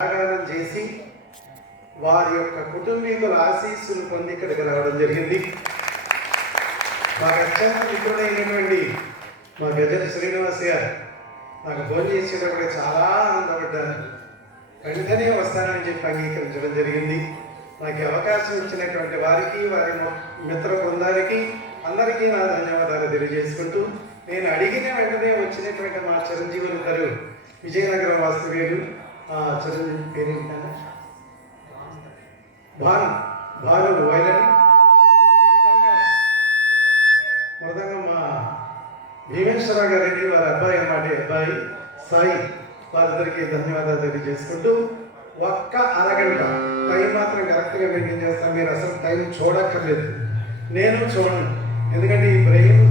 త్యాగానం చేసి వారి యొక్క కుటుంబీకుల ఆశీస్సులు పొంది ఇక్కడికి రావడం జరిగింది. మాకు అత్యంత మిత్రుడైనటువంటి మా గజల శ్రీనివాస్ గారు నాకు ఫోన్ చేసేటప్పుడు చాలా ఆనందపడ్డాను. వెంటనే వస్తానని చెప్పి అంగీకరించడం జరిగింది. నాకు అవకాశం ఇచ్చినటువంటి వారికి, వారి మిత్ర బృందానికి అందరికీ నా ధన్యవాదాలు తెలియజేసుకుంటూ, నేను అడిగిన వెంటనే వచ్చినటువంటి మా చిరంజీవులు ఇద్దరు విజయనగరం వాస్తవ్యులు, చిరంజీవి పేరు భాను వైలన్, మృదంగం మా భీమేశ్వరరావు గారెడ్డి, వారి అబ్బాయి అబ్బాయి సాయి, వారిద్దరికి ధన్యవాదాలు తెలియజేసుకుంటూ, ఒక్క అరగంట టైం మాత్రం కరెక్ట్గా మెయింటైన్ చేస్తాను. మీరు అసలు టైం చూడక్కర్లేదు, నేను చూడను. ఎందుకంటే ఈ బ్రెయిన్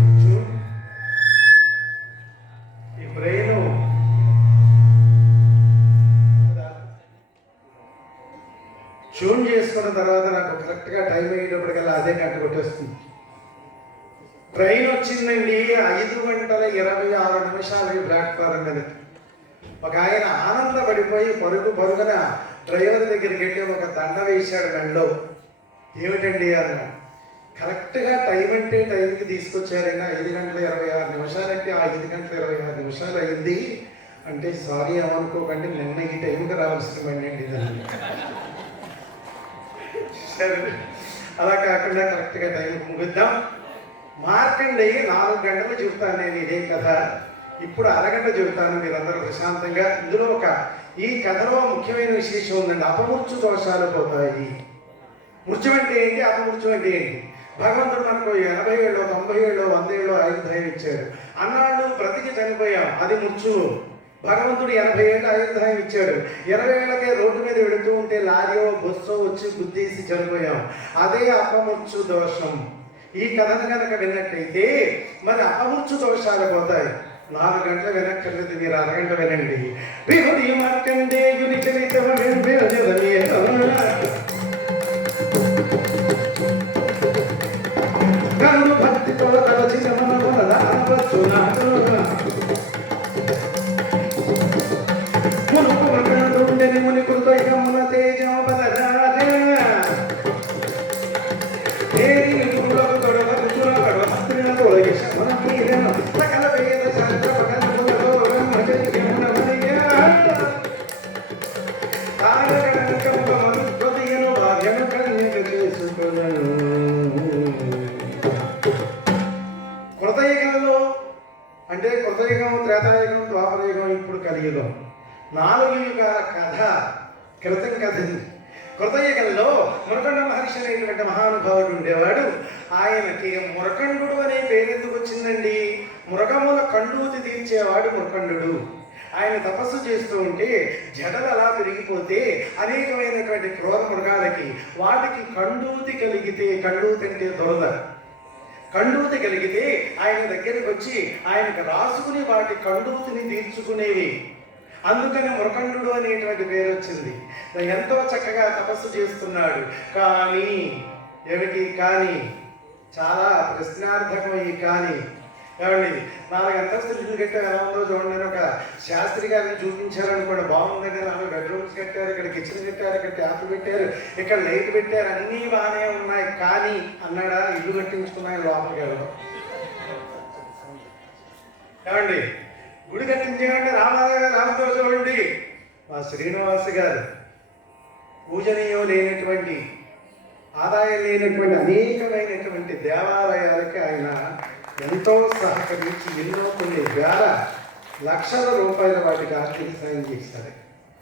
ట్యూన్ చేసుకున్న తర్వాత నాకు కరెక్ట్గా టైం అయ్యేటప్పటికల్లా అదే గంట కొట్టేస్తుంది. ట్రైన్ వచ్చిందండి 5:26 ప్లాట్ఫారం మీద. ఒక ఆయన ఆనందపడిపోయి పరుగున డ్రైవర్ దగ్గరికి వెళ్ళి ఒక దండ వేశాడు గంటలో. ఏమిటండి అన్నాడు. కరెక్ట్గా టైం అంటే టైంకి తీసుకొచ్చారైనా 5:26 అంటే 5:26 అయింది అంటే, సారీ ఏమనుకోకండి, నిన్న ఈ టైంకి రావాల్సిన బండి అండి దాన్ని. సరే, అలా కాకుండా కరెక్ట్గా టైంకి ముగిద్దాం. మార్కండేయ 4 గంటలు చెబుతాను నేను ఇదే కథ. ఇప్పుడు అరగంట చెబుతాను, మీరందరూ ప్రశాంతంగా. ఇందులో ఈ కథలో ముఖ్యమైన విశేషం ఉందండి. అపమృత్యు దోషాలు పోతాయి. మృత్యు అంటే ఏంటి, అపమృత్యు అంటే ఏంటి? భగవంతుడు మనకు 80 ఏళ్ళు, 90 ఏళ్ళు, 100 ఏళ్ళు ఆయుర్దాయం ఇచ్చాడు. అన్నాళ్ళు బ్రతికి చనిపోయాం, అది మృత్యువు. భగవంతుడు 80 ఏళ్ళు ఆయుర్దాయం ఇచ్చాడు. 20 ఏళ్ళకే రోడ్డు మీద వెళుతూ ఉంటే లారీయో బస్సో వచ్చి గుద్దేసి చనిపోయాం, అదే అపమృత్యు దోషం. ఈ కథను కనుక విన్నట్టయితే మరి అపమృత్యు దోషాలు పోతాయి. 4 గంటలు వినక్కర్లేదు, మీరు అరగంట వినండి. విహుడి మార్కండేయుని చరిత్రము కరుడు భక్తితో తలచిన ముని కృత యమున తేజం కృతయుగంలో అంటే కృతయుగం, త్రేతాయుగం, ద్వాపరయుగం, ఇప్పుడు కలియుగం. 4 యుగాల కథ క్రితం కథ. కృతయుగంలో మురకండ మహర్షి అనేటువంటి మహానుభావుడు ఉండేవాడు. ఆయనకి మురకండు అనే పేరు ఎందుకు వచ్చిందండి? మృగముల కండూతి తీర్చేవాడు మురకండు. ఆయన తపస్సు చేస్తూ ఉంటే జడలు అలా పెరిగిపోతే అనేకమైనటువంటి క్రూర మృగాలకి వాటికి కండూతి కలిగితే, కండూతి అంటే దురద, కండూతి కలిగితే ఆయన దగ్గరికి వచ్చి ఆయనకు రాసుకుని వాటి కండూతిని తీర్చుకునేవి. అందుకని మురకండు అనేటువంటి పేరు వచ్చింది. ఎంతో చక్కగా తపస్సు చేస్తున్నాడు. కానీ ఏమిటి కానీ? చాలా ప్రశ్నార్థకం ఈ కానీ. ఏమండి, 4 అంతస్తులు ఇల్లు కట్టారు, ఎలా ఉందో చూడండి. ఒక శాస్త్రి గారిని చూపించారనుకోండి, బాగుందండి, 4 బెడ్రూమ్స్ కట్టారు, ఇక్కడ కిచెన్ కట్టారు, ఇక్కడ ట్యాప్ పెట్టారు, ఇక్కడ లైట్ పెట్టారు, అన్నీ బాగానే ఉన్నాయి. కానీ అన్నాడా? ఇల్లు కట్టించుకున్నాయి లోపలికి వెళ్ళడం. ఏమండి, గుడి కట్టించేయండి, రామతో చూడండి. మా శ్రీనివాస్ గారు పూజనీయం లేనటువంటి, ఆదాయం లేనటువంటి అనేకమైనటువంటి దేవాలయాలకి ఆయన ఎంతో సహకరించి ఎన్నో కొన్ని వేల లక్షల రూపాయల వాటికి ఆర్థిక సాయం చేశారు.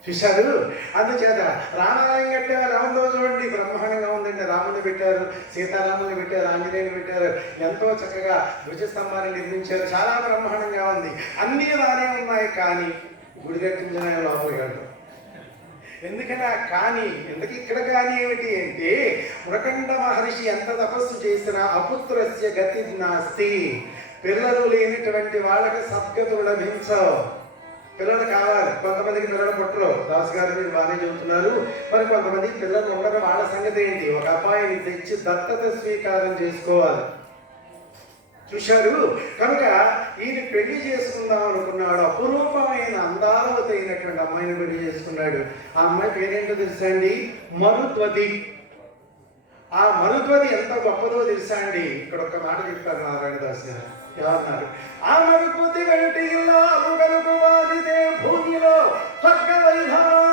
చూశారు. అందుచేత రామాలయం కట్టారు, రాముతో చూడండి, బ్రహ్మాండంగా ఉందండి. రాముని పెట్టారు, సీతారాముని పెట్టారు, ఆంజనేయుని పెట్టారు, ఎంతో చక్కగా ధ్వజస్తంభాన్ని నిర్మించారు, చాలా బ్రహ్మాండంగా ఉంది. అన్నీ బాగానే ఉన్నాయి. కానీ గుడి కట్టించిన లోపలికి వెళ్ళడం. ఎందుకన్నా కానీ? ఎందుకు ఇక్కడ కానీ ఏమిటి అంటే, మురకండ మహర్షి ఎంత తపస్సు చేసినా అపుత్రస్య గతి నాస్తి. పిల్లలు లేనిటువంటి వాళ్ళకి సద్గతులు లభించవు. పిల్లలు కావాలి. కొంతమందికి పిల్లలు పుట్టరు. దాస్ గారు మీరు బాగానే చెబుతున్నారు. మరి కొంతమందికి పిల్లలు ఉండరు. వాళ్ళ సంగతి ఏంటి? ఒక అబ్బాయిని తెచ్చి దత్తత స్వీకారం చేసుకోవాలి. చూశారు. కనుక ఈయన పెళ్లి చేసుకుందాం అనుకున్నాడు. అపురూపమైన అందాలవతి అయినటువంటి అమ్మాయిని పెళ్లి చేసుకున్నాడు. ఆ అమ్మాయి పేరేంటో తెలుసా అండి? మరుద్వతి. ఆ మరుద్వతి ఎంత గొప్పదో తెలుసా అండి? ఇక్కడ ఒక్క మాట చెప్తారు నారాయణదాస్ గారు. ఏమన్నారు? ఆ మరుద్వతి వెంటిలో అరుగలుగువాదిదే భూమిలో స్వర్గ వైభవం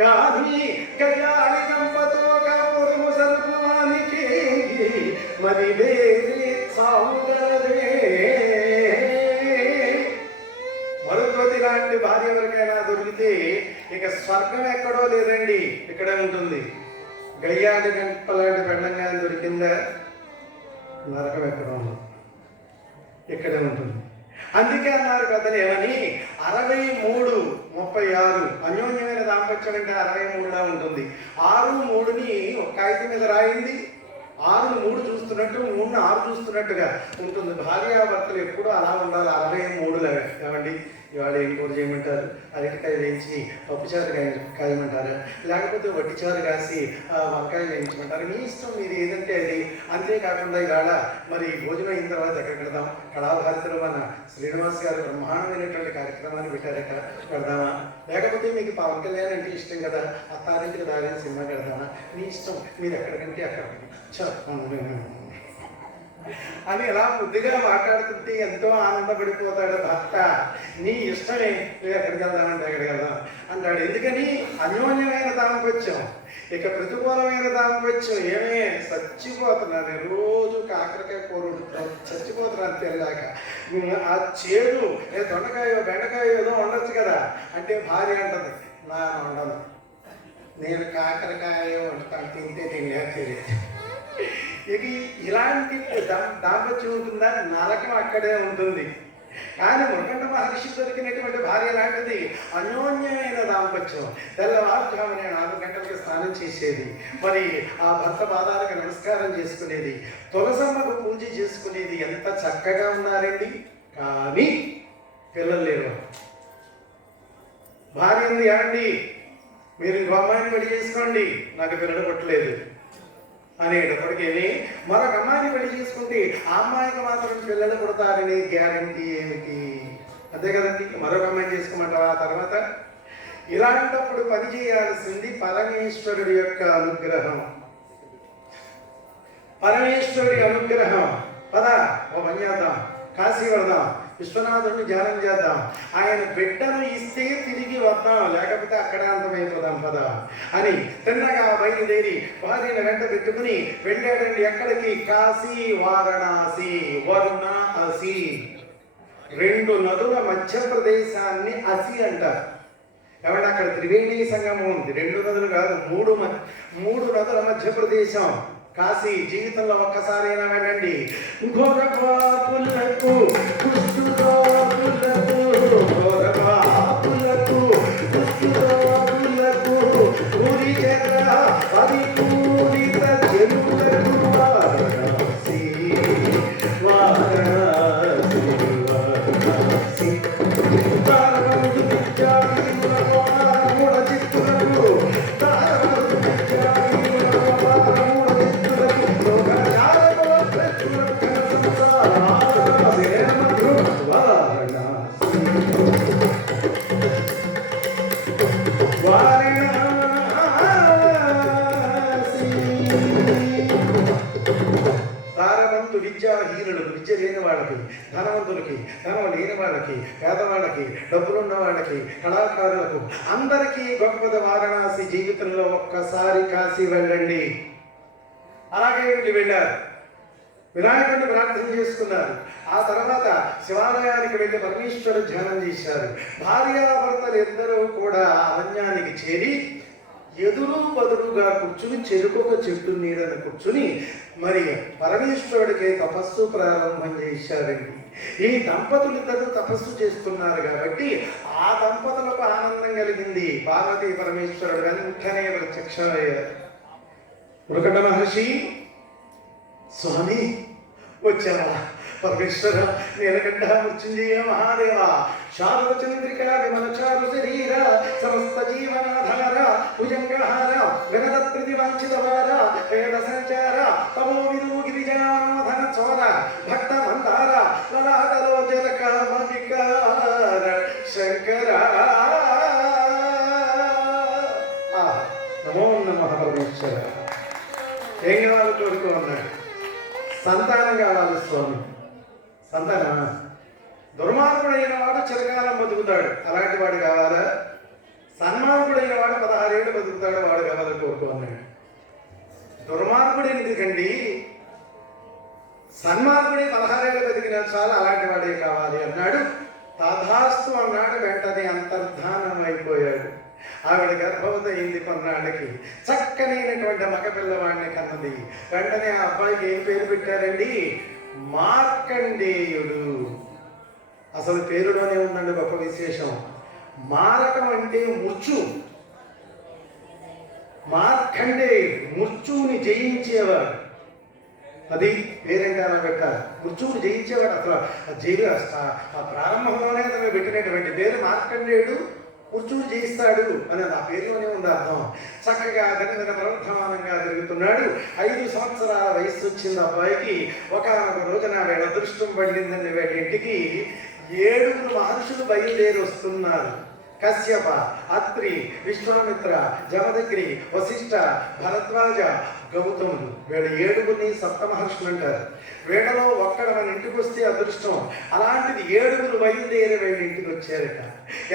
కానీ గజాలి దంపతో కపురము సరుపువానికి మరి వేరే సాగుగలదే. మరుద్వతి లాంటి భార్య ఎవరికైనా దొరికితే ఇక స్వర్గం ఎక్కడో లేదండి, ఇక్కడే ఉంటుంది. గయ్యాడి గంటలాంటి పెండంగా దొరికిందా, నరకం ఎక్కడో ఇక్కడే ఉంటుంది. అందుకే అన్నారు పెద్దలు ఏమని, 63:36 అన్యోన్యమైన దాంపత్యం అంటే 63లా ఉంటుంది. 6:3ని ఒక కాగితం మీద రాయింది. 6ను 3 చూస్తున్నట్టు, 3ను 6 చూస్తున్నట్టుగా ఉంటుంది. భార్యాభర్తలు ఎప్పుడూ అలా ఉండాలి. 63లాగా. ఏమండి ఇవాళ ఏం కూర చేయమంటారు? అరటికాయ వేయించి పప్పుచారు కాయమంటారా, లేకపోతే వట్టిచారు కాసి వంకాయ వేయించమంటారు? మీ ఇష్టం, మీరు ఏదంటే అది. అంతేకాకుండా ఇవాళ మరి భోజనం అయిన తర్వాత ఎక్కడ పెడదాం? కళాభారతిలో మన శ్రీనివాస్ గారు బ్రహ్మాండమైనటువంటి కార్యక్రమాన్ని పెట్టారట, పెడదామా? లేకపోతే మీకు పవన్ కళ్యాణ్ అంటే ఇష్టం కదా, అత్తారింటికి దారిన సినిమా పెడదామా? మీ ఇష్టం, మీరు ఎక్కడికంటే అక్కడికి అని ఎలా బుద్ధిగా మాట్లాడుతుంటే ఎంతో ఆనందపడిపోతాడు భర్త. నీ ఇష్టమే, నువ్వు ఎక్కడికి వెళ్దామంటే ఎక్కడికి వెళ్దాం అంటాడు. ఎందుకని? అన్యోన్యమైన దాంపత్యం. ఇక ప్రతికూలమైన దాంపత్యం ఏమే చచ్చిపోతున్నాను, రోజు కాకరకాయ కూర చచ్చిపోతున్నాను తెల్లాక. ఆ చేదు దొండకాయో బెండకాయో ఏదో ఉండొచ్చు కదా అంటే భార్య అంటుంది, నా వండను, నేను కాకరకాయ వండుతాను, తింటే తెలియదు. ఇక ఇలాంటి దాంపత్యం ఉంటుందా? నరకం అక్కడే ఉంటుంది. కానీ మృగండ మహర్షి దొరికినటువంటి భార్య లాంటిది అన్యోన్యమైన దాంపత్యం. తెల్లవారుజామున 4 గంటలకి స్నానం చేసేది, మరి ఆ భర్త పాదాలకు నమస్కారం చేసుకునేది, తులసమ్మకు పూజ చేసుకునేది. ఎంత చక్కగా ఉన్నారండి. కానీ పిల్లలు లేరు. భార్య ఉంది, ఏమండి మీరు ఇంకో అమ్మాయిని పెళ్లి చేసుకోండి, నాకు పిల్లలు పుట్టలేదు అనేటప్పటికేమి మరొక అమ్మాయిని పెళ్లి చేసుకుంటే ఆ అమ్మాయికి మాత్రం పిల్లలు పుడతారని గ్యారంటీ ఏమిటి? అంతే కదండి. మరొక అమ్మాయిని చేసుకోమంటావా? తర్వాత ఇలాంటప్పుడు పని చేయాల్సింది పరమేశ్వరుడి యొక్క అనుగ్రహం. పరమేశ్వరుడి అనుగ్రహం. పద ఓ పని చేద్దాం, కాశీ వెళదాం, విశ్వనాథుడిని ధ్యానం చేద్దాం, ఆయన బిడ్డను ఇస్తే తిరిగి వద్దాం, లేకపోతే అక్కడే అంతమైపోదాం పద అని తిన్నగా బయలుదేరి భార్యను వెంట పెట్టుకుని వెళ్ళాడండి. ఎక్కడికి? కాశీ వారణాసి. వారణాసి 2 నదుల మధ్య ప్రదేశాన్ని అసి అంటారు. ఏమంటే అక్కడ త్రివేణి సంగమం ఉంది. 2 నదులు కాదు, 3 నదుల మధ్య ప్రదేశం కాశీ. జీవితంలో ఒక్కసారైనా వెళ్ళండి. ఘోరపాపులకు దుష్టురాపులకు, ఘోరపాపులకు దుష్టురాపులకు పూరి చెర పరిపూరిత జనులకు వారణాసి వారణాసి వారణాసి. తారకముడు విద్యార్థులకు ఆరమూఢ చిత్తులకు, తారకముడు విద్యార్థులకు ఆరమూఢ విద్యాహీనులకు, విద్య లేని వాళ్ళకి, ధనవంతులకి, ధనం లేని వాళ్ళకి, పేదవాళ్ళకి, డబ్బులున్న వాళ్ళకి, కళాకారులకు అందరికీ గొప్పది వారణాసి. జీవితంలో ఒక్కసారి కాశీ వెళ్ళండి. అలాగే వెళ్ళారు. వినాయకుడిని ప్రార్థన చేసుకున్నారు. ఆ తర్వాత శివాలయానికి వెళ్ళి పరమేశ్వర ధ్యానం చేశారు. భార్యాభర్తలు ఇద్దరూ కూడా అరణ్యానికి చేరి ఎదురు బదురుగా కూర్చుని చెరుకొక చెట్టు నీడను కూర్చుని మరి పరమేశ్వరుడికి తపస్సు ప్రారంభం చేశారండి. ఈ దంపతులు ఇద్దరు తపస్సు చేస్తున్నారు కాబట్టి ఆ దంపతులకు ఆనందం కలిగింది. పార్వతీ పరమేశ్వరుడు వెంటనే ప్రత్యక్షమయ్యారు. మృగండ మహర్షి, స్వామి వచ్చావా? పరమేశ్వర నీలకంఠ మృత్యుంజయ మహాదేవ శారదచంద్రిక విమలచారు శరీర సమస్త జీవనాధార భుజంగహార వినద ప్రతివాంఛితవార వేద సంచార తమో విదు గిరిజానోధన చోర భక్త మందార లలాటలోచన కామవికార శంకర. నమో నమః పరమేశ్వర. ఏం కావాలి కోరుకో అన్నాడు. సంతానం కావాలి స్వామి. సంతానమా? దుర్మార్గుడైన వాడు చిరకాలం బతుకుతాడు, అలాంటి వాడు కావాలా? సన్మార్గుడైన వాడు 16 ఏళ్ళు బతుకుతాడు, వాడు కావాలని కోరుకో అన్నాడు. దుర్మార్గుడు ఎందుకండి, సన్మార్గుడే 16 ఏళ్ళు బతికినా చాలా, అలాంటి వాడే కావాలి అన్నాడు. తథాస్తు అన్నాడు. వెంటనే అంతర్ధానం అయిపోయాడు. ఆవిడ గర్భవతి అయింది. కొన్నాళ్ళకి చక్కనైనటువంటి మగ పిల్లవాడిని కన్నది. వెంటనే ఆ అబ్బాయికి ఏం పేరు పెట్టారండి? మార్కండేయుడు. అసలు పేరులోనే ఉందండి గొప్ప విశేషం. మారకం అంటే మృత్యు. మార్కండేయుడు మృత్యువుని జయించేవాడు. అది పేరేంటి అలా పెట్టారు. మృత్యువుని జయించేవాడు. అసలు జైలు ఆ ప్రారంభంలోనే అతను పెట్టినటువంటి పేరు మార్కండేయుడు. మృత్యువుని జయిస్తాడు అని ఆ పేరులోనే ఉంది అర్థం. చక్కగా గణిత ప్రవర్ధమానంగా తిరుగుతున్నాడు. 5 సంవత్సరాల వయసు వచ్చింది అబ్బాయికి. ఒకనొక రోజున వీళ్ళ అదృష్టం పడిందండి. వీళ్ళ ఇంటికి 7 మహర్షులు బయలుదేరి వస్తున్నారు. కశ్యప, అత్రి, విశ్వామిత్ర, జమదగ్ని, వశిష్ఠ, భరద్వాజ, గౌతముడు. వీళ్ళ 7గురిని సప్తమహర్షులు అంటారు. వీళ్ళలో ఒక్కడ మన ఇంటికి వస్తే అదృష్టం. అలాంటిది 7 బయలుదేరి వీళ్ళ ఇంటికి వచ్చారట.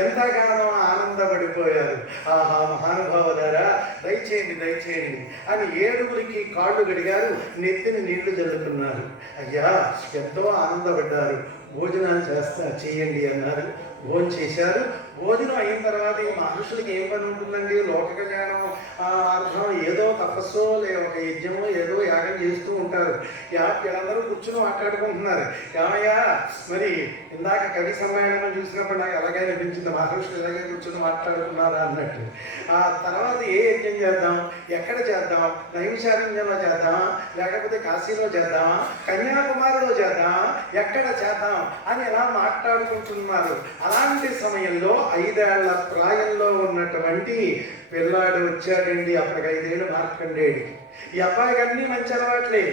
ఎంతగానో ఆనందపడిపోయారు. ఆహా మహానుభావులారా, దయచేయండి దయచేయండి అని 7గురికి కాళ్ళు గడిగారు, నెత్తిని నీళ్లు జల్లుతున్నారు. అయ్యా ఎంతో ఆనందపడ్డారు. భోజనాలు చేయండి అన్నారు. భోజనం చేశారు. భోజనం అయిన తర్వాత ఈ మహర్షులకి ఏం పని ఉంటుందండి? లోక కళ్యాణం అర్థం ఏదో తపస్సు ఒక యజ్ఞమో ఏదో యాగం చేస్తూ ఉంటారు. వీళ్ళందరూ కూర్చుని మాట్లాడుకుంటున్నారు. ఏమయ్యా మరి ఇందాక కవి సమ్మేళనం చూసినప్పుడు నాకు ఎలాగే అనిపించింది, మహర్షులు ఎలాగే కూర్చుని మాట్లాడుకున్నారా అన్నట్టు. ఆ తర్వాత ఏ యజ్ఞం చేద్దాం, ఎక్కడ చేద్దాం, నైమిషారణ్యంలో చేద్దామా, లేకపోతే కాశీలో చేద్దామా, కన్యాకుమారిలో చేద్దామా, ఎక్కడ చేద్దాం అని ఎలా మాట్లాడుకుంటున్నారు. అలాంటి సమయంలో 5 ఏళ్ల ప్రాయంలో ఉన్నటువంటి పిల్లాడు వచ్చాడండి. అప్పటికి 5 ఏళ్ళు మార్కండేయుడికి. ఈ అబ్బాయికి అన్నీ మంచి అలవాట్లే.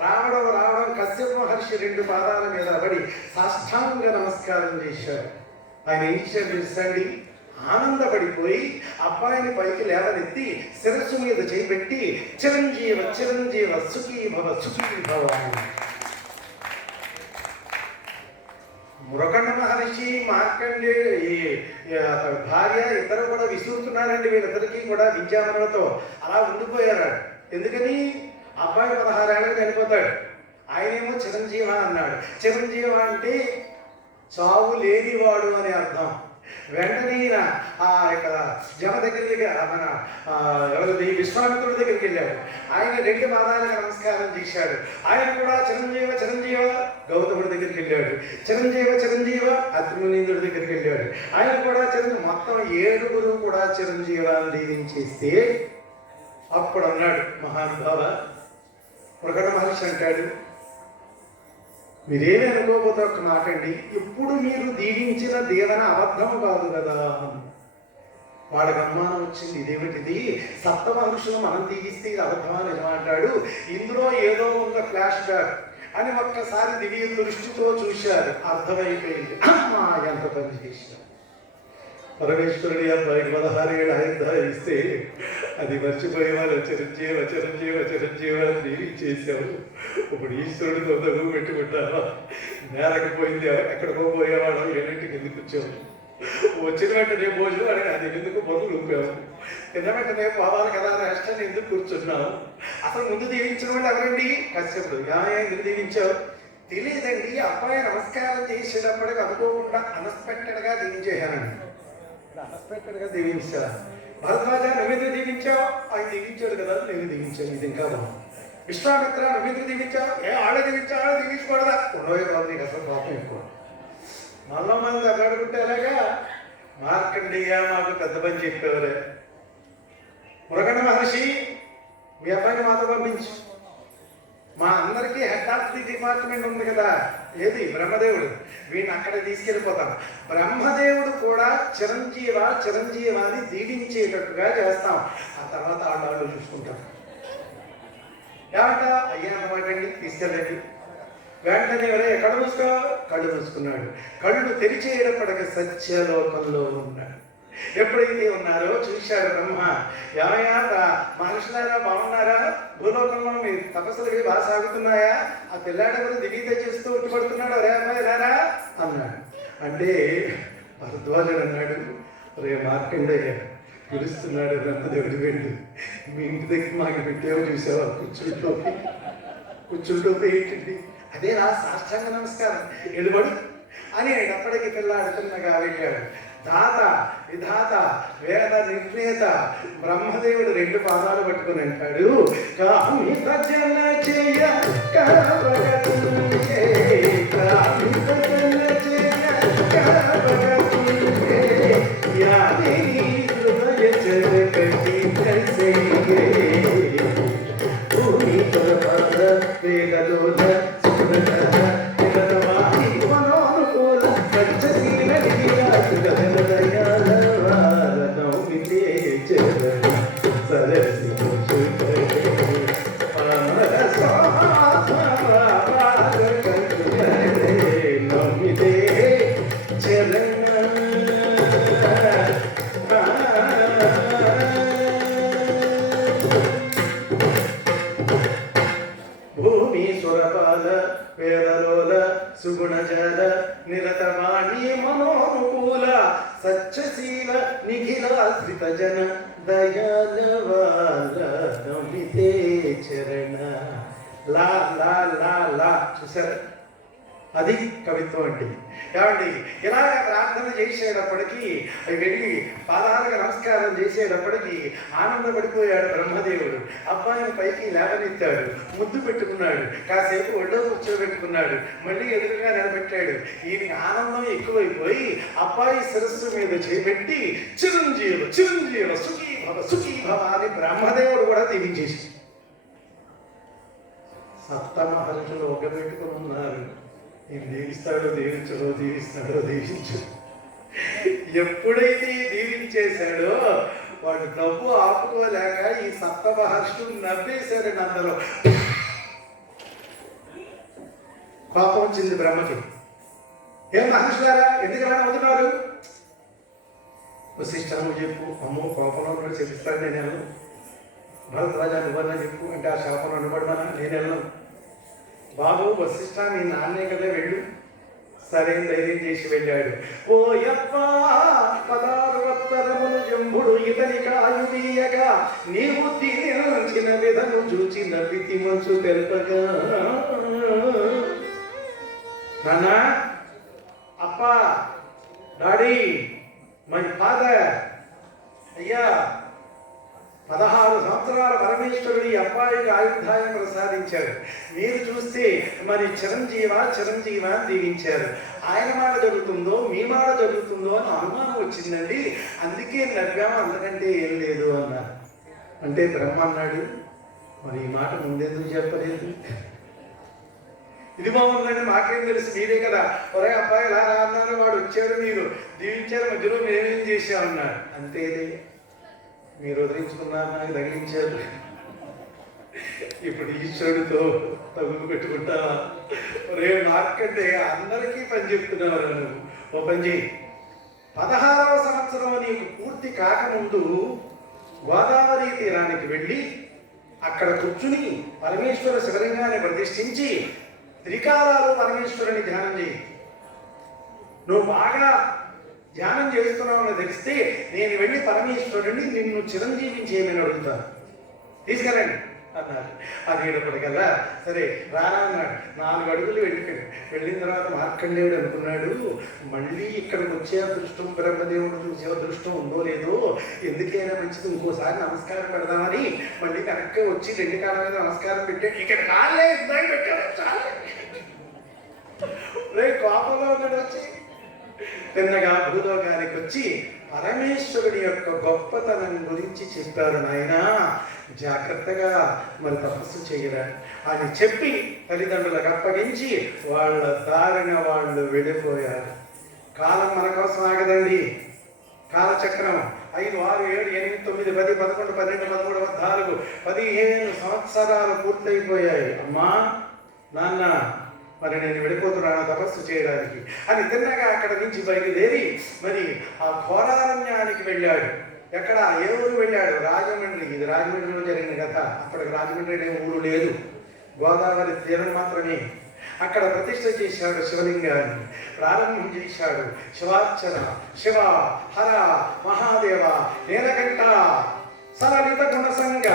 రావడం కశ్యప మహర్షి 2 పాదాల మీద పడి సాష్టాంగ నమస్కారం చేశాడు. ఆయన ఏం చేశాడు తెలుసండి? ఆనందపడిపోయి అబ్బాయిని పైకి లేవనెత్తి శిరస్సు మీద చేపెట్టి చిరంజీవ చిరంజీవ సుఖీ భవ సుఖీ భవ. మురకండ మహర్షి, మార్కండేయ భార్య ఇద్దరు కూడా విసురుతున్నారండి. వీళ్ళిద్దరికీ కూడా విద్యామనులతో అలా ఉండిపోయారు. ఎందుకని? అబ్బాయి 16 ఏళ్ళకి చనిపోతాడు. ఆయనేమో చిరంజీవ అన్నాడు. చిరంజీవ అంటే చావు లేనివాడు అని అర్థం. వెంటనే ఆ యొక్క జమ దగ్గర మన ఎవరిది విశ్వామిత్రుడి దగ్గరికి వెళ్ళాడు. ఆయన 2 పాదాలకు నమస్కారం చేశాడు. ఆయన కూడా చిరంజీవ చిరంజీవ గౌతముడి దగ్గరికి వెళ్ళాడు. చిరంజీవ చిరంజీవ అత్రిమునీంద్రుడి దగ్గరికి వెళ్ళాడు. ఆయన కూడా చిరంజీవి. మొత్తం 7 కూడా చిరంజీవాన్ని దీవించేస్తే అప్పుడు అన్నాడు మహానుభావ. ప్రకట మహర్షి అంటాడు, మీరేమీ అనుకోకపోతే ఒక మాట అండి, ఇప్పుడు మీరు దీవించిన దీవెన అబద్ధం కాదు కదా. వాళ్ళకి అనుమానం వచ్చింది, ఇదేమిటిది, సప్త మహర్షులు మనం దీవిస్తే ఇది అబద్ధమా నిజమా అంటాడు. ఇందులో ఏదో ఉందో ఫ్లాష్ బ్యాక్ అని ఒక్కసారి దివ్య దృష్టితో చూశారు. అర్థమైపోయింది. అమ్మా ఎంత పని చేశారు. పరమేశ్వరుడి అబ్బాయికి 16 ఏళ్ళు ఆయన ఇస్తే అది మర్చిపోయేవాళ్ళు చిరంజీవ చిరంజీవ చిరంజీవ అని దీవించేసావు. ఇప్పుడు ఈశ్వరుడితో తగు పెట్టుకుంటావా? నేరకపోయింది, ఎక్కడికో పోయేవాడు, 7ంటికి ఎందుకు వచ్చావు? వచ్చిన వెంటనే భోజనం అని అది ఎందుకు బొమ్మలు ఊపావు? తిన్న వెంటనే పోవాలి కదా రెస్ట్ అని ఎందుకు కూర్చున్నావు? అసలు ముందు దీవించిన వాళ్ళు ఎవరండి? కశ్యపుడు. ఎందుకు దీవించావు? తెలియదండి. అబ్బాయి నమస్కారం చేసేటప్పటికి అనుకోకుండా అన్ఎక్స్పెక్టెడ్గా దీవించేశానండి. అన్ఎక్స్పెక్టెడ్గా దీవించా. భరద్వాజ నువ్వెందుకు దీవించావు? ఆయన దీవించాడు కదా, నేను దీవించాను. ఇది ఇంకా బాగుంది. విశ్వామిత్ర నువ్వెందుకు దీవించావు? ఆడ దీవించా, ఆడ దీవించకూడదా? ఉండవే బాబు, నీకు అసలు పాపం ఎక్కువ. మళ్ళీ మనం అడ్డుకుంటే ఎలాగా? మార్కండేయ మాకు పెద్ద పని చెప్పేవారే. మురగండ మహర్షి మీ అబ్బాయిని మాతో పంపించు. మా అందరికీ హెడ్ ఆఫ్ ది డిపార్ట్మెంట్ ఉంది కదా, ఏది బ్రహ్మదేవుడు. వీడిని అక్కడ తీసుకెళ్ళిపోతాం. బ్రహ్మదేవుడు కూడా చిరంజీవాన్ని దీవించేటట్టుగా చేస్తాం. ఆ తర్వాత ఆడవాళ్ళు చూసుకుంటాం. ఏమంట అయ్యా అన్నమాటండి, తీసుకెళ్ళండి. వెంటనే కళ్ళు మూసుకో, కళ్ళు మూసుకున్నాడు. కళ్ళు తెరిచేటప్పటికి సత్యలోకంలో ఉన్నాడు. ఎప్పుడైతే ఉన్నారో చూశాడు బ్రహ్మ. ఏమయ్యా మనుషులారా బాగున్నారా? భూలోకంలో మీ తపస్సులకి బాగా సాగుతున్నాయా? ఆ పిల్లాడి కూడా దిగీత చేస్తూ ఉట్టుపడుతున్నాడు. ఒరే అమ్మాయి రారా అన్నాడు. అంటే భరద్వాజుడు అన్నాడు, ఒరే మార్కండయ్య పిలుస్తున్నాడు బ్రహ్మదేవుడు, వెళ్ళు. మీ ఇంటి దగ్గర మాకు పెట్టేవో చూసావా? కూర్చుంటోపి ఏంటండి? అదే నా సాష్టాంగ నమస్కారం, ఎలుబడు అని అప్పటికి పిల్లాడుతున్నగా వెళ్ళాడు. దాత విధాత వేద నిర్ణేత బ్రహ్మదేవుడు రెండు పాదాలు పట్టుకుని అంటాడు, కామిత జన చేయ సుగుణజల నిరతవాణి మనోనుకూల సచ్చశీల నిఖిలాశ్రిత జన దయాలవాల నమితే చరణ. లా లా లా లా చూసారా? అది కవిత్వం అంటే. ఏమండి ఇలాగ ప్రార్థన చేసేటప్పటికీ వెళ్ళి పాదాలకు నమస్కారం చేసేటప్పటికీ ఆనందపడిపోయాడు బ్రహ్మదేవుడు. అబ్బాయిని పైకి లేవనెత్తాడు, ముద్దు పెట్టుకున్నాడు, కాసేపు ఒళ్ళో కూర్చోబెట్టుకున్నాడు, మళ్ళీ ఎదురుగా నిలబెట్టాడు. ఈయనకి ఆనందం ఎక్కువైపోయి అబ్బాయి శిరస్సు మీద చేపెట్టి చిరంజీవులు చిరంజీవులు సుఖీ భవ అని బ్రహ్మదేవుడు కూడా దీవించేసి సప్త మహర్షులు ఒక పెట్టుకుని ఉన్నారు. నేను దీవిస్తాడో దీవించు. ఎప్పుడైతే దీవించేశాడో వాడు నవ్వు ఆపుకోలేక ఈ సప్త మహర్షులు నవ్వేశారు. అందులో కోపం వచ్చింది బ్రహ్మకి. ఏం మహర్షులారా ఎందుకు ఎలా నవ్వుతున్నారు? వశిష్ఠాను చెప్పు. అమ్మో కోపంలో కూడా చెప్పిస్తాడు, నేను వెళ్ళను. భరద్వాజా నువ్వన్నా చెప్పు అంటే ఆ శాపం అనుబడమన్నా, నేను వెళ్ళను. బాబు వశిష్ఠ నీ నాన్నే కదా, వెళ్ళు. సరైన ధైర్యం చేసి వెళ్ళాడు. ఓ యప్ప 16 వత్సరములు జంబుడు ఇతని కాయుదీయగా నీవు తీర్చిన విధము చూచి నవ్వితి మంచు తెలపగా. నాన్న, అప్ప, డాడీ, మై ఫాదర్, అయ్యా 16 సంవత్సరాల పరమేశ్వరుడు ఈ అబ్బాయికి ఆయుర్దాయం ప్రసాదించాడు. మీరు చూస్తే మరి చిరంజీవ దీవించారు. ఆయన మాట జరుగుతుందో మీ మాట జరుగుతుందో అని అనుమానం వచ్చిందండి, అందుకే నవ్వాము, అందుకంటే ఏం లేదు అన్నారు. అంటే బ్రహ్మ అన్నాడు, మరి ఈ మాట ముందెందుకు చెప్పలేదు? ఇది బాగుందండి, మాకేం తెలుసు, మీరే కదా. ఒరే అబ్బాయి ఇలా రా అన్నారు, వాడు వచ్చాడు, మీరు దీవించారు, మధ్యలో మేమేం చేశామన్నారు. అంతేదే, మీరు వదిలించుకున్నారు, నాకు తగిలించారు. ఇప్పుడు ఈశ్వరుడితో తగులు పెట్టుకుంటావా? రే నాకంటే అందరికీ పని చెప్తున్నారు. నువ్వు ఓ పని చేయి. 16వ సంవత్సరం నీకు పూర్తి కాకముందు గోదావరి తీరానికి వెళ్ళి అక్కడ కూర్చుని పరమేశ్వర శివలింగాన్ని ప్రతిష్ఠించి త్రికాలాలు పరమేశ్వరుని ధ్యానం చేయి. నువ్వు బాగా ధ్యానం చేస్తున్నామని తెలిస్తే నేను వెళ్ళి పరమేశ్వరుడిని నిన్ను చిరంజీవిని చేయమని అడుగుతాను, తీసుకెళ్ళండి అన్నారు. అనేటప్పటికల్లా సరే రానా అన్నాడు. 4 అడుగులు వెళ్ళిన తర్వాత మార్కండేయుడు అనుకున్నాడు, మళ్ళీ ఇక్కడికి వచ్చే అదృష్టం బ్రహ్మదేవుడు చూసే అదృష్టం ఉందో లేదో, ఎందుకైనా మంచిది ఇంకోసారి నమస్కారం పెడదామని మళ్ళీ వెనక్కి వచ్చి 2 కాళ్ళ మీద నమస్కారం పెట్టాడు. ఇక్కడ కాళ్ళే ఇద్దరు పెట్టాడు. చాలా కోపంలో ఉన్నాడు. వచ్చి తిన్నగా భూలోకానికి వచ్చి పరమేశ్వరుడి యొక్క గొప్పతనం గురించి చెప్పారు. నాయనా జాగ్రత్తగా మరి తపస్సు చేయరా అని చెప్పి తల్లిదండ్రులకు అప్పగించి వాళ్ళ దారిన వాళ్ళు వెళ్ళిపోయారు. కాలం మన కోసం ఆగదండి. కాలచక్రం 5, 6, 7, 8, 9, 10, 11, 12, 13, 14, 15 సంవత్సరాలు పూర్తయిపోయాయి. అమ్మా నాన్న మరి నేను వెళ్ళిపోతున్నాను తపస్సు చేయడానికి అని తిన్నగా అక్కడ నుంచి బయలుదేరి మరి ఆ ఘోరారణ్యానికి వెళ్ళాడు. ఎక్కడ ఏ ఊరు వెళ్ళాడు? రాజమండ్రి. ఇది రాజమండ్రిలో జరిగిన కథ. అప్పటికి రాజమండ్రి అనే ఊరు లేదు, గోదావరి తీరం మాత్రమే. అక్కడ ప్రతిష్ఠ చేశాడు శివలింగాన్ని, ప్రారంభం చేశాడు శివార్చన. శివ హర మహాదేవ నీలకంఠ సలలిత గుణసంగ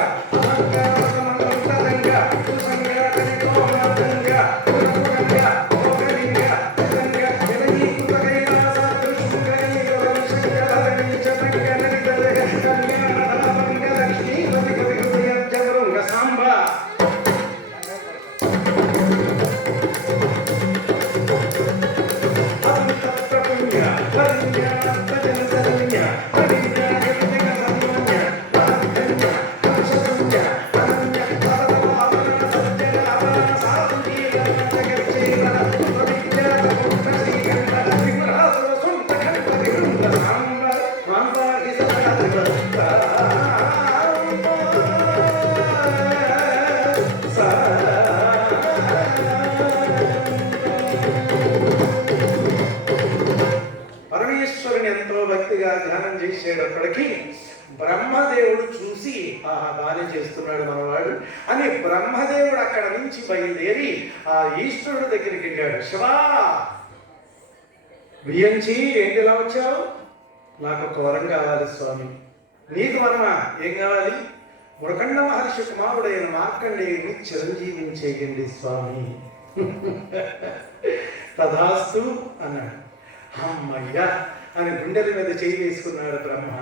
ధ్యానం చేసేటప్పటికీ బ్రహ్మదేవుడు చూసి బాగానే చేస్తున్నాడు మనవాడు అని బ్రహ్మదేవుడు అక్కడ నుంచి బయలుదేరి ఆ ఈశ్వరుడు దగ్గరికి వెళ్ళాడు. శివా బియ్యంచి ఏంటి ఇలా వచ్చావు? నాకు ఒక వరం కావాలి స్వామి. నీకు వరమా? ఏం కావాలి? మురకండ మహర్షి కుమారుడైన మార్కండేయుని చిరంజీవిని చేయండి స్వామి. తథాస్తు అన్నాడు. అమ్మయ్యా అని గుండెల మీద చేయి వేసుకున్నాడు బ్రహ్మ.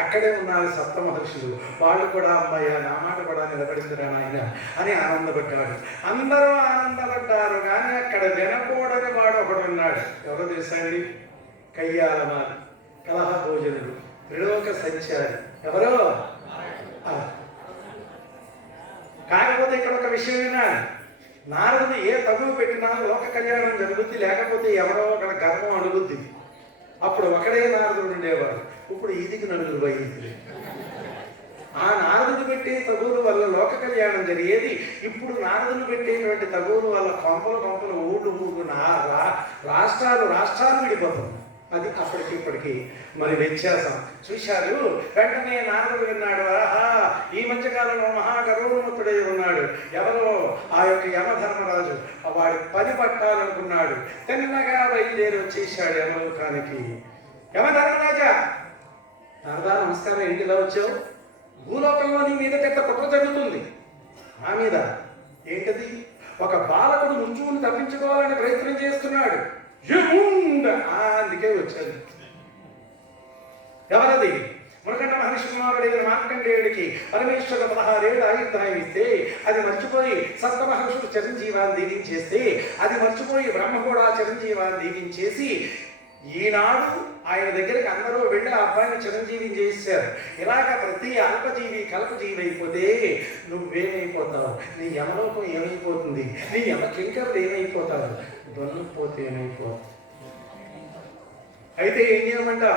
అక్కడే ఉన్నారు సప్త మహర్షులు. వాళ్ళు కూడా అమ్మయ్య నా మాట కూడా నిలబడిందిరా నాయన అని ఆనందపడ్డాడు. అందరూ ఆనందపడ్డారు. కానీ అక్కడ వినకూడని వాడు ఒకడు ఉన్నాడు. ఎవరో తెలుసా అండి? కయ్యాలమాలి, కలహ భోజనుడు, త్రిలోక సంచారి. ఎవరో కాకపోతే ఇక్కడ ఒక విషయం వినాలి. నారదుడు ఏ తగువు పెట్టినా లోక కళ్యాణం జరుగుద్ది, లేకపోతే ఎవరో అక్కడ గర్వం అడుగుద్ది. అప్పుడు ఒకడే నారదుడు ఉండేవాడు. ఇప్పుడు ఈదికి నలుగురు వైద్యులు. ఆ నారదుడు పెట్టే తగువుల వల్ల లోక కళ్యాణం జరిగేది. ఇప్పుడు నారదుడు పెట్టేటువంటి తగువుల వల్ల కొంపలు ఊళ్ళు రాష్ట్రాలు విడిపోతుంది. అది అప్పటికి ఇప్పటికి మరి వ్యత్యాసం చూశారు. వెంటనే నారదుడు విన్నాడు, ఆహా ఈ మధ్యకాలంలో మహాగర్వముతుడై ఉన్నాడు ఎవరో ఆ యొక్క యమధర్మరాజు. వాడి పని పట్టాలనుకున్నాడు. తిన్నగా బయలుదేరి వచ్చేసాడు యమలోకానికి. యమధర్మరాజా, నారదా నమస్కారం, ఇంటిలో వచ్చావు? భూలోకంలో నీ మీద పెద్ద కుట్ర జరుగుతుంది. నా మీద ఏంటది? ఒక బాలకుడు నుంచుని తప్పించుకోవాలని ప్రయత్నం చేస్తున్నాడు. అందుకే వచ్చాను. ఎవరది? మురకండ మహర్షి కుమారుడైన మార్కండేయుడికి పరమేశ్వర 16 ఏళ్ళు ఆయుర్దాయం ఇస్తే అది మర్చిపోయి సప్త మహర్షులు చిరంజీవాన్ని దీవించేస్తే అది మర్చిపోయి బ్రహ్మ కూడా చిరంజీవాన్ని దీవించేసి ఈనాడు ఆయన దగ్గరికి అందరూ వెళ్ళి ఆ అబ్బాయిని చిరంజీవిని చేశారు. ఇలాగ ప్రతి అల్పజీవి కల్పజీవి అయిపోతే నువ్వేమైపోతావు? నీ యమలోకం ఏమైపోతుంది? నీ యమకింకరులు ఏమైపోతావు? దొన్నపోతే ఏమైపోతావు? అయితే ఏం చేయమంటా?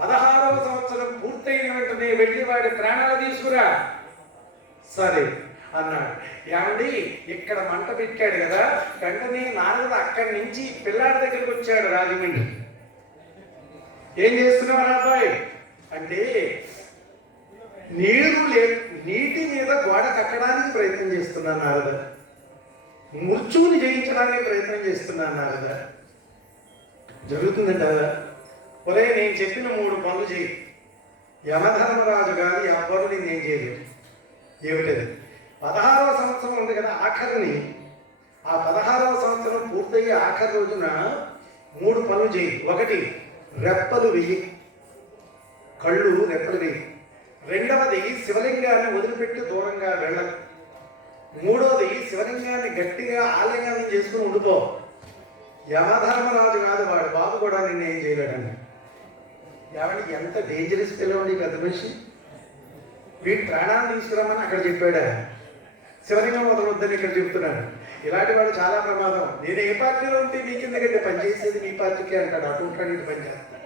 16వ సంవత్సరం పూర్తయిన వెంటనే వెళ్ళి వాడి ప్రాణాలు తీసుకురా. సరే అన్నాడు. ఏమండి ఇక్కడ మంట పెట్టాడు కదా, వెంటనే నారదుడు అక్కడి నుంచి పిల్లాడి దగ్గరికి వచ్చాడు రాజమండ్రి. ఏం చేస్తున్నావు అబ్బాయి అంటే, నీటి మీద గోడ కట్టడానికి ప్రయత్నం చేస్తున్నాను నారద, మృత్యువుని జయించడానికి ప్రయత్నం చేస్తున్నాను నారద. జరుగుతుందంట. ఒరే నేను చెప్పిన 3 పనులు చేయి. యమధర్మరాజు గారు ఎవరు నేను చేయలేదు. ఏమిటది? 16వ సంవత్సరం ఉంది కదా ఆఖరిని, ఆ 16వ సంవత్సరం పూర్తయ్యే ఆఖరి రోజున 3 పనులు చేయి. 1 రెప్పలు వెయ్యి, కళ్ళు రెప్పలు వెయ్యి. 2వది శివలింగాన్ని వదిలిపెట్టి దూరంగా వెళ్ళకు. 3వది శివలింగాన్ని గట్టిగా ఆలింగనం చేసుకుని ఉండిపో. యమధర్మరాజు కాదు వాడు బాబు కూడా నిన్ను ఏం చేయలేడండి. ఏమంటే ఎంత డేంజరస్ పిల్లవండి పెద్ద మనిషి. వీటి ప్రాణాన్ని తీసుకురమ్మని అక్కడ చెప్పాడు. శివలింగం వదలొద్దని ఇక్కడ చెప్తున్నాడు. ఇలాంటి వాడు చాలా ప్రమాదం. నేను ఏ పార్టీలో ఉంటే మీ కిందకంటే పనిచేసేది మీ పార్టీకే అంటాడు. అటు ఉంటాడు, ఇటు పని చేస్తాడు.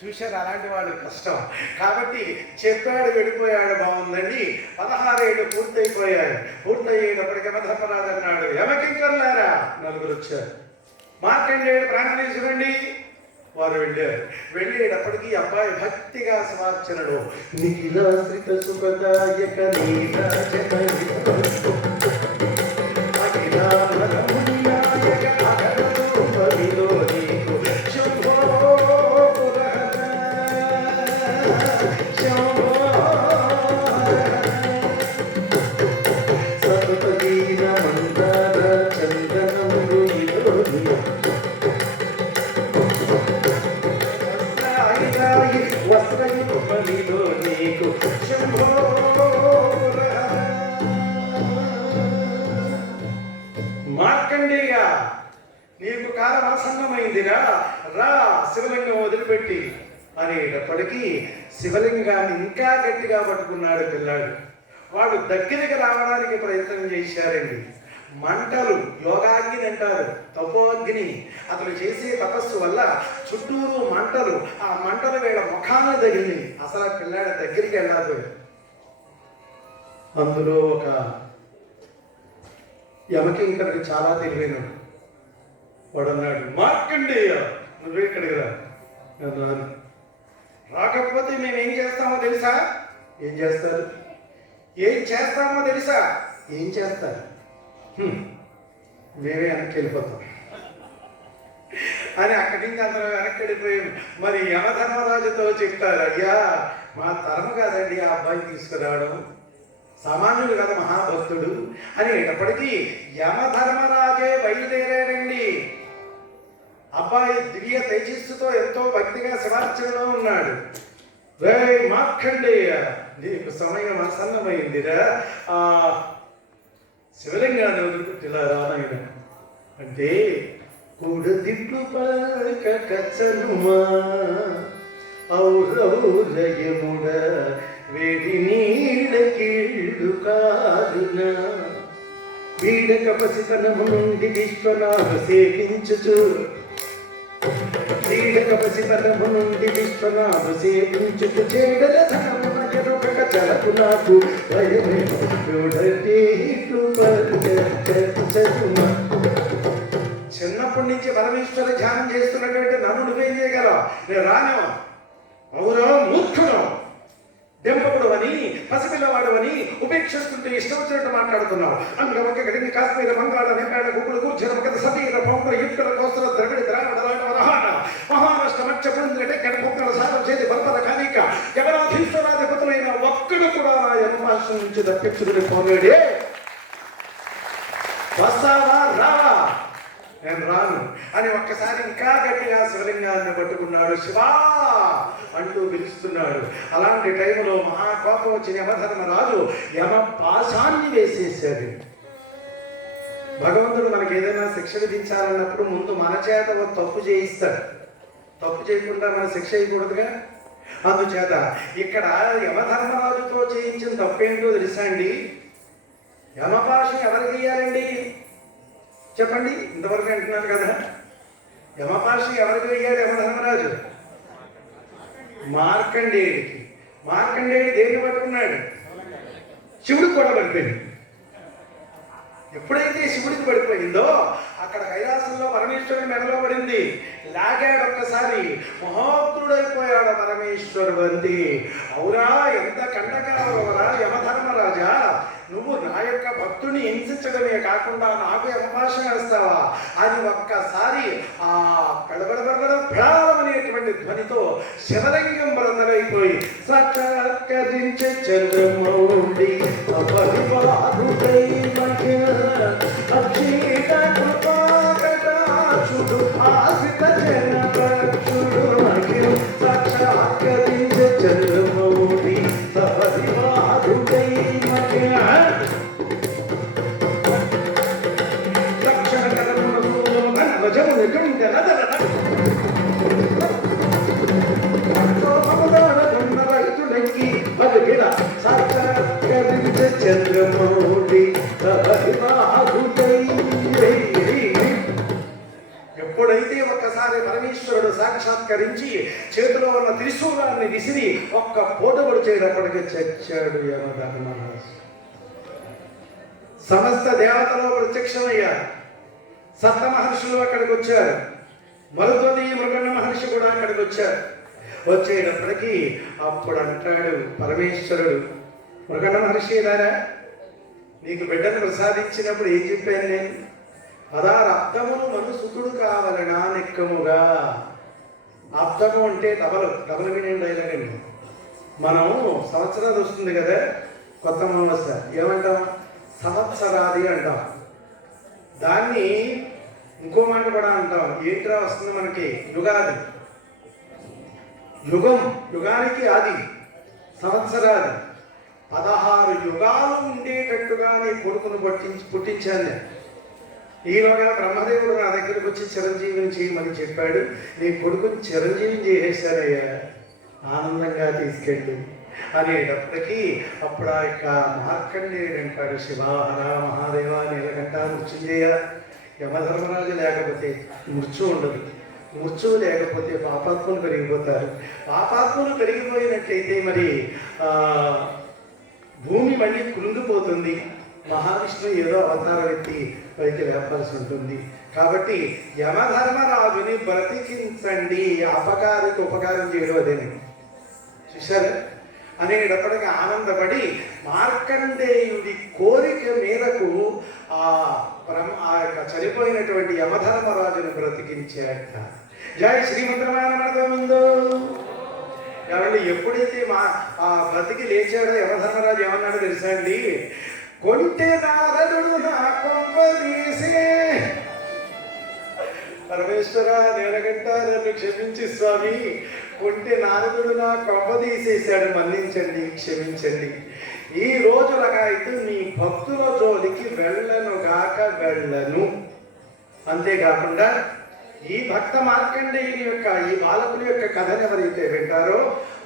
చూశారు, అలాంటి వాడు కష్టం. కాబట్టి చెప్పాడు, వెళ్ళిపోయాడు, బాగుందండి. 16 ఏళ్ళు పూర్తయిపోయాడు. పూర్తయ్యేటప్పటికి యమధర్మరాజు అన్నాడు, యమకింకరులారా, నలుగురు వచ్చారు. మార్కండేయుడు ప్రాణం తీసుకురండి. వారు వెళ్ళారు. వెళ్ళేటప్పటికీ అబ్బాయి భక్తిగా సమార్చనలో నిఖిలాశ్రిత సుఖదాయక మార్కండేయ, నీకు కాలం ఆసన్నమైందిరా, రా శివలింగం వదిలిపెట్టి అనేటప్పటికీ శివలింగాన్ని ఇంకా గట్టిగా పట్టుకున్నాడు పిల్లాడు. వాడు దగ్గరికి రావడానికి ప్రయత్నం చేశారండి. మంటలు, యోగాగ్ని అంటారు, తపోగ్ని. అతను చేసే తపస్సు వల్ల చుట్టూరు మంటలు, ఆ మంటలు వీళ్ళ ముఖాన తగిలి అసలు ఆ పిల్లాడి దగ్గరికి వెళ్ళాలి. అందులో ఒక యమకింకరుడు చాలా తెలివైనడు. వాడు అన్నాడు, మార్కండేయ, నువ్వే ఇక్కడికి రా. రాను. రాకపోతే మేమేం చేస్తామో తెలుసా? ఏం చేస్తారు? ఏం చేస్తామో తెలుసా? ఏం చేస్తారు? మేమే వెనక్కి వెళ్ళిపోతాం అని అక్కడి నుంచి అందరూ వెనక్కి వెళ్ళిపోయాం. మరి యమధర్మరాజుతో చెప్తారు, అయ్యా మా తరము కాదండి ఆ అబ్బాయిని తీసుకురావడం, సామాన్యుడు కదా, మహాభక్తుడు అనేటప్పటికీ యమధర్మరాజే బయలుదేరాడండి. అబ్బాయి దివ్య తేజస్సుతో ఎంతో భక్తిగా శివార్చనలో ఉన్నాడు. రే మార్కండేయ, నీకు సమయం ఆసన్నమైందిరా, ఆ శివలింగాన్ని వదిలిపెట్టిలా రానాయన అంటే, కూడదిట్లు పలకచనుమా ఔరౌరయముడ వేడి నీడ కీళ్ళు కాదున వీడక పసితనము నుండి విశ్వనాథ సేవించుచు వీడక పసితనము నుండి విశ్వనాథ సేవించుచు చేడల ధనమున ఎరుక చలకు నాకు భయమేమో చూడటీట్లు పలకచనుమా. చిన్నప్పటి నుంచి పరమేశ్వర ధ్యానం చేస్తున్నటువంటి నన్ను నువ్వేం చేయగలవు? నేను రాను, అవురో మూర్ఖుడు, దెంపకుడు అని, పసిపిల్లవాడు అని ఉపేక్షిస్తుంటే ఇష్టం వచ్చినట్టు మాట్లాడుతున్నావు. అంగవక గడిని కాశ్మీర మంగాళ నేపాళ గుగుడు కూర్చొని ఒక సతీర పౌండ్ర యుక్తుల కోస్తల ద్రవిడ ద్రావిడ రహాట మహారాష్ట్ర మధ్య పుంద్రటే కడ ముక్కల సారం చేతి బల్పర కానిక ఎవరాధీశ్వరాధిపతులైన ఒక్కడు కూడా నా యమభాషం నుంచి తప్పించుకుని పోలేడే. వస్తావా రావా? నేను రాను అని ఒక్కసారి ఇంకా గట్టిగా శివలింగాన్ని పట్టుకున్నాడు. శివా అంటూ పిలుస్తున్నాడు. అలాంటి టైంలో మహాకోపం వచ్చిన యమధర్మరాజు యమ పాశాన్ని వేసేసాడు. భగవంతుడు మనకి ఏదైనా శిక్ష విధించాలన్నప్పుడు ముందు మన చేత ఒక తప్పు చేయిస్తాడు. తప్పు చేయకుండా మన శిక్ష అయ్యకూడదుగా. అందుచేత ఇక్కడ యమధర్మరాజుతో చేయించిన తప్పేంటో తెలుసా అండి? యమపాశం ఎవరికి వేయాలండి చెప్పండి? ఇంతవరకు అంటున్నారు కదా. యమపాశం ఎవరికి వేయాడు యమధర్మరాజు? మార్కండేయుడికి. మార్కండేయుడు దేన్ని పట్టుకున్నాడు? శివుడికి కూడా పడిపోయింది. ఎప్పుడైతే శివుడికి పడిపోయిందో అక్కడ కైలాసంలో పరమేశ్వరుని మెడలో పడింది. లాగాడు ఒక్కసారి, మహోగ్రుడైపోయాడు పరమేశ్వరుడు. అంది అవురా, ఎంత కండకాలరా యమధర్మరాజా, నువ్వు నా యొక్క భక్తుని హింసించడమే కాకుండా నాకు యమపాశం వేస్తావా అని ఒక్కసారి ఆ పెడబడబడబడమనేటువంటి ధ్వనితో శివలింగం బృందరైపోయి సకరించే చంద్రమౌళి అపరివారుడై మధ్య అక్షీత కృపాకటాక్షుడు ఆశ్రిత జనపక్షుడు మధ్య సాక్షాత్కరించే చంద్రమౌళి సపరివారుడై మధ్య చేతిలో ఉన్న త్రిశూలాన్ని విసిరి ఒక్క పోటుబడి చేయడప్పటికి చచ్చాడు యమధర్మరాజు. సమస్త దేవతలు ప్రత్యక్షమయ్యారు. సప్త మహర్షులు అక్కడికి వచ్చారు. మరుతోని మృగండ మహర్షి కూడా అక్కడికి వచ్చారు. వచ్చేటప్పటికీ అప్పుడు అంటాడు పరమేశ్వరుడు, మృగండ మహర్షి దారా నీకు బిడ్డను ప్రసాదించినప్పుడు ఏం చెప్పాను నేను? అదారబ్దమును మనుసుకుడు కావలనా నిక్కముగా. అబ్దము అంటే డబల్ మీనింగ్ డైలాగ్ అండి. మనం సంవత్సరాలు వస్తుంది కదా, కొత్త మామూలు ఏమంటాం? సంవత్సరాది అంటాం. దాన్ని ఇంకో మాట కూడా అంటాం. ఏంట్రా వస్తుంది మనకి? యుగాది. యుగం, యుగానికి ఆది సంవత్సరాది. 16 యుగాలు ఉండేటట్టుగా నీ కొడుకును పుట్టించాను. ఈలోగా బ్రహ్మదేవుడు నా దగ్గరకు వచ్చి చిరంజీవిని చేయమని చెప్పాడు. నీ కొడుకుని చిరంజీవిని చేసేశారయ్యా, ఆనందంగా తీసుకెళ్ళి అనేటప్పటికీ అప్పుడు ఆ యొక్క మార్కండేయుడు అంటాడు, శివాహర మహాదేవ నీలకంఠ మృత్యుంజయ, యమధర్మరాజు లేకపోతే మృత్యు ఉండదు. మృత్యువు లేకపోతే పాపాత్మలు పెరిగిపోతారు. పాపాత్మలు పెరిగిపోయినట్లయితే మరి భూమి మళ్ళీ కృంగిపోతుంది. మహావిష్ణువు ఏదో అవతారం ఎత్తి పైకి లేపాల్సి ఉంటుంది. కాబట్టి యమధర్మరాజుని బ్రతికించండి. అపకారికి ఉపకారం చేయడం అదేని చూశారు అనేటప్పటికీ ఆనందపడి మార్కండేయుడి కోరిక మేరకు ఆ యొక్క చనిపోయినటువంటి యమధర్మరాజును బ్రతికించాట. జై శ్రీమంతమానమనగోవిందో. కాబట్టి ఎప్పుడైతే బ్రతికి లేచాడో యమధర్మరాజు ఏమన్నాడో తెలుసా అండి? కొంటే నారదుడు నా కొంపదీసే. పరమేశ్వర నీలకంఠ నన్ను క్షమించి స్వామి, కొంటే నారదుడు నా కొంప తీసేశాడు, మన్నించండి, క్షమించండి. ఈ రోజులకైతే నీ భక్తుల జోలికి వెళ్ళను. అంతేకాకుండా ఈ భక్త మార్కండేయుని యొక్క ఈ బాలకుల యొక్క కథను ఎవరైతే వింటారో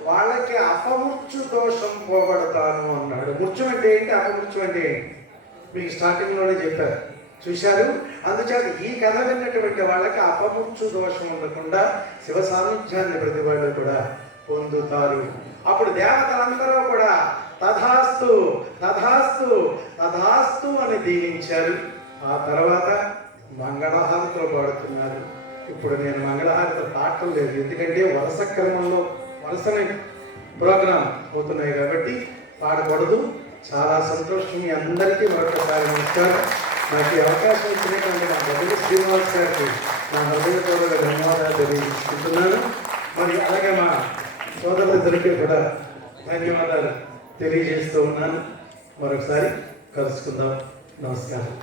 వాళ్ళకి అపమృత్యు దోషం పోగొడతాను అన్నాడు. మృత్యు అంటే ఏంటి, అపమృత్యు అంటే ఏంటి మీకు స్టార్టింగ్లోనే చెప్పారు, చూశారు. అందుచేత ఈ కథ విన్నటువంటి వాళ్ళకి అపమృత్యు దోషం ఉండకుండా శివ సాన్నిధ్యాన్ని ప్రతి వాళ్ళు కూడా పొందుతారు. అప్పుడు దేవతలందరూ కూడా తథాస్తు తథాస్తు తథాస్తు అని దీవించారు. ఆ తర్వాత మంగళహారతులు పాడుతున్నారు. ఇప్పుడు నేను మంగళహారతులు పాడటం లేదు, ఎందుకంటే వరుస క్రమంలో వరుసని ప్రోగ్రాం అవుతున్నాయి కాబట్టి పాడకూడదు. చాలా సంతోషం. మీ అందరికీ మరొకసారి నమస్కారం. నాకు ఈ అవకాశం ఇచ్చినటువంటి నా బదులు శ్రీనివాస్ గారికి నా హృదయపూర్వక ధన్యవాదాలు తెలియజేసుకుంటున్నాను. మరి అలాగే మా సోదరులిద్దరికీ కూడా ధన్యవాదాలు తెలియజేస్తూ ఉన్నాను. మరొకసారి కలుసుకుందాం. నమస్కారం.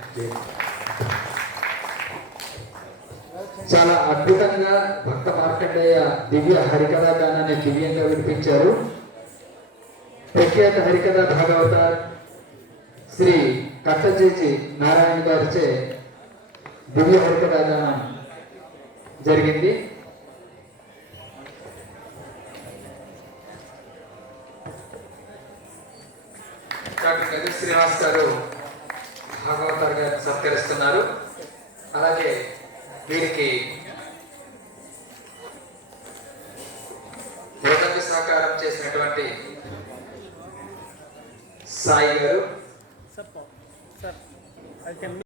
చాలా అద్భుతంగా భక్త మార్కండేయ దివ్య హరికథా గానాన్ని దివ్యంగా వినిపించారు. ప్రఖ్యాత హరికథా భాగవత శ్రీ కట్టజేచి నారాయణ గారిచే దివ్య హరికథా గానం జరిగింది. డాక్టర్ గజ శ్రీనివాస్ గారు భాగవతారు గారిని సత్కరిస్తున్నారు. అలాగే వీరికి మృదంగ సహకారం చేసినటువంటి సాయి గారు